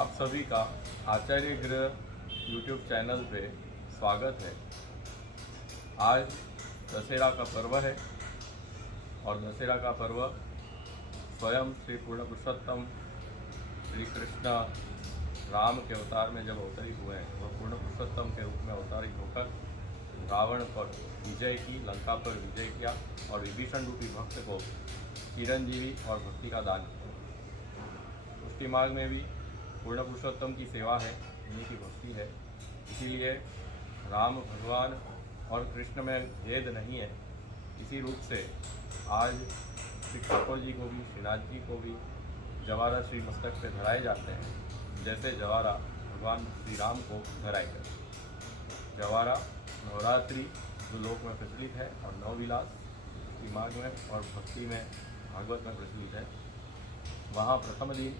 आप सभी का आचार्य गृह यूट्यूब चैनल पे स्वागत है। आज दशहरा का पर्व है और दशहरा का पर्व स्वयं श्री पूर्ण पुरुषोत्तम श्री कृष्ण राम के अवतार में जब अवतरित हुए हैं, वह पूर्ण पुरुषोत्तम के रूप में अवतरित होकर रावण पर विजय की, लंका पर विजय किया और विभीषण रूपी भक्त को चिरंजीवी और भक्ति का दान किया। पुष्टि मार्ग में भी पूर्ण पुरुषोत्तम की सेवा है, उन्हीं की भक्ति है। इसीलिए राम भगवान और कृष्ण में भेद नहीं है। इसी रूप से आज श्री ठाकुर जी को भी, श्रीनाथ जी को भी जवारा श्री मस्तक पे धराए जाते हैं, जैसे जवारा भगवान श्री राम को धराए गए। जवारा नवरात्रि जो लोक में प्रचलित है और नवविलास भक्ति मार्ग में और भक्ति में भागवत में प्रचलित है। वहाँ प्रथम दिन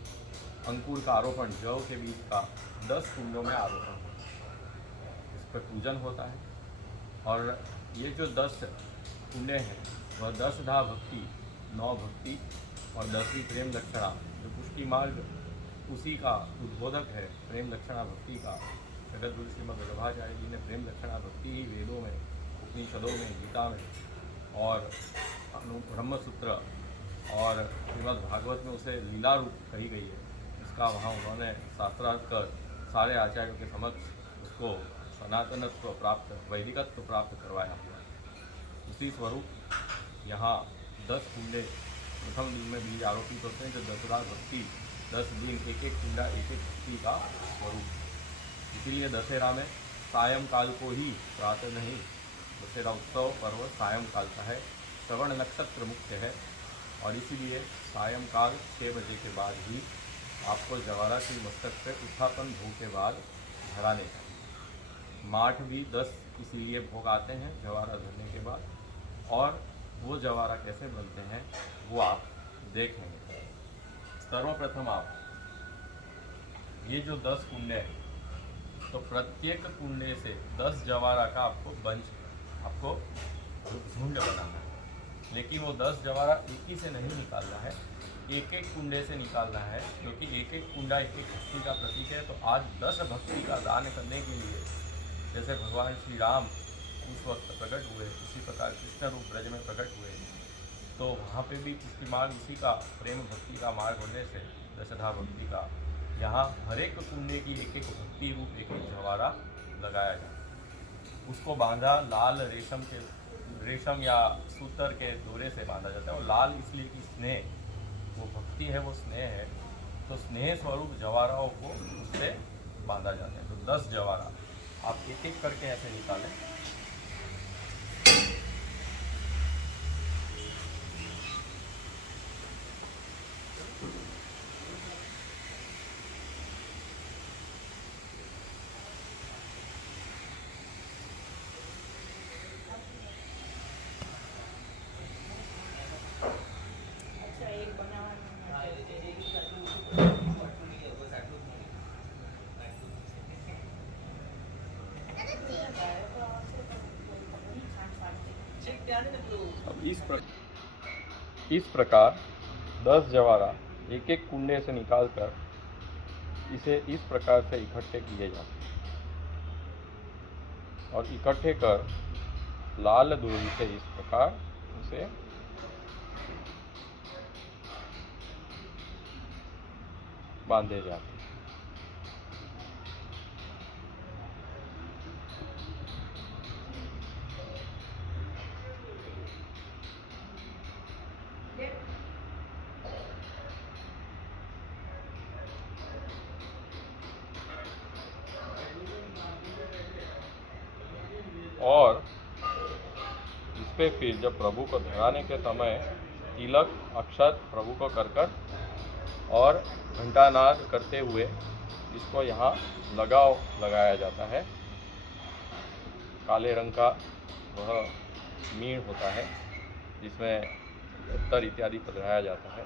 अंकुर का आरोपण, जौ के बीज का 10 कुंडों में आरोपण होता है, इस पर पूजन होता है। और ये जो 10 कुंडे हैं वह 10 धा भक्ति, 9 भक्ति और 10वीं प्रेम लक्षणा, जो पुष्टि मार्ग उसी का उद्बोधक है। प्रेम लक्षणा भक्ति का जगत गुरु श्रीमद वल्लभाचार्य जी ने प्रेम लक्षणा भक्ति ही वेदों में, उपनिषदों में, गीता में और ब्रह्मसूत्र और श्रीमद् भागवत में उसे लीला रूप कही गई है। इसका वहाँ उन्होंने शास्त्रार्थ कर सारे आचार्यों के समक्ष उसको सनातनत्व प्राप्त, वैदिकत्व प्राप्त करवाया हुआ है। उसी स्वरूप यहाँ 10 कुंडे प्रथम दिन में बीज आरोपित होते हैं, जो 10 रात भक्ति, 10 दिन एक एक कुंडा, एक एक भक्ति का स्वरूप। इसीलिए दशहरा में सायंकाल को ही, प्रातः नहीं, दशहरा उत्सव पर्व सायंकाल का है। श्रवण नक्षत्र मुख्य है और इसीलिए सायंकाल 6 बजे के बाद ही आपको जवारा श्री मस्तक पे उत्थापन भोग के बाद धराने चाहिए। माठ भी 10 इसीलिए भोग आते हैं जवारा धरने के बाद, और वो जवारा कैसे बनते हैं वो आप देखेंगे। सर्वप्रथम आप ये जो 10 कुंडे हैं, तो प्रत्येक कुंडे से 10 जवारा का आपको बंच, आपको झुंड बनाना है। लेकिन वो 10 जवारा एक ही से नहीं निकालना है, एक एक कुंडे से निकालना है, क्योंकि एक एक कुंडा एक एक भक्ति का प्रतीक है। तो आज 10 भक्ति का दान करने के लिए, जैसे भगवान श्री राम उस वक्त प्रकट हुए, उसी प्रकार कृष्ण रूप ब्रज में प्रकट हुए, तो वहाँ पे भी पुष्टि मार्ग उसी का प्रेम भक्ति का मार्ग होने से दशधा भक्ति का, यहाँ हर एक कुंडे की एक एक भक्ति रूप एक एक जवारा लगाया जाए। उसको बांधा लाल रेशम या सूतर के डोरे से बांधा जाता है। और लाल इसलिए कि स्नेह, वो भक्ति है, वो स्नेह है, तो स्नेह स्वरूप जवाराओं को उससे बांधा जाता है। तो 10 जवारा आप एक एक करके ऐसे निकालें। अब इस प्रकार 10 जवारा एक एक कुंडे से निकालकर इसे इस प्रकार से इकट्ठे किए जाते हैं और इकट्ठे कर लाल डोरी से इस प्रकार उसे बांधे जाते हैं। और इस पे फिर जब प्रभु को धराने के समय तिलक अक्षत प्रभु को कर और घंटानाद करते हुए इसको यहाँ लगाया जाता है। काले रंग का वह मीण होता है जिसमें उत्तर इत्यादि पधराया जाता है,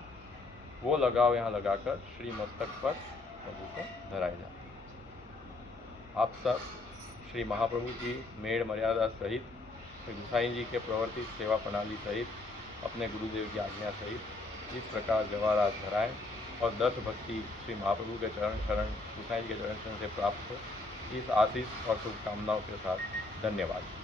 वो लगाव यहाँ लगाकर श्री मस्तक पर प्रभु को धराया जाता है। आप सब श्री महाप्रभु की मेड़ मर्यादा सहित, श्री गोसाई जी के प्रवर्तित सेवा प्रणाली सहित, अपने गुरुदेव की आज्ञा सहित इस प्रकार जवारा धराएं और दर्श भक्ति श्री महाप्रभु के चरण शरण, गोसाई जी के चरण शरण से प्राप्त हो। इस आशीष और शुभकामनाओं के साथ धन्यवाद।